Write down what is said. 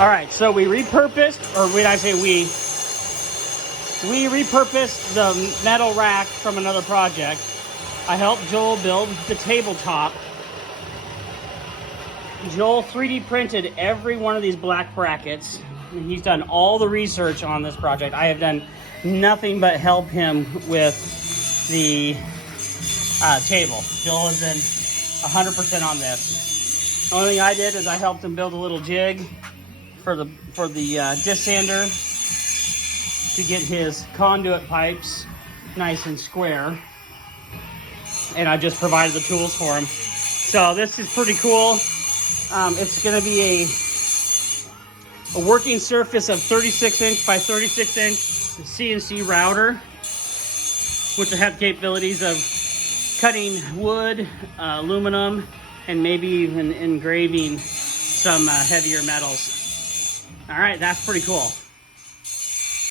All right, so we repurposed, or when I say we repurposed the metal rack from another project. I helped Joel build the tabletop. Joel 3D printed every one of these black brackets. And he's done all the research on this project. I have done nothing but help him with the table. Joel has been 100% on this. The only thing I did is I helped him build a little jig for the disc sander to get his conduit pipes nice and square. And I just provided the tools for him. So this is pretty cool. It's going to be a working surface of 36 inch by 36 inch CNC router, which will have capabilities of cutting wood, aluminum, and maybe even engraving some heavier metals. All right, that's pretty cool.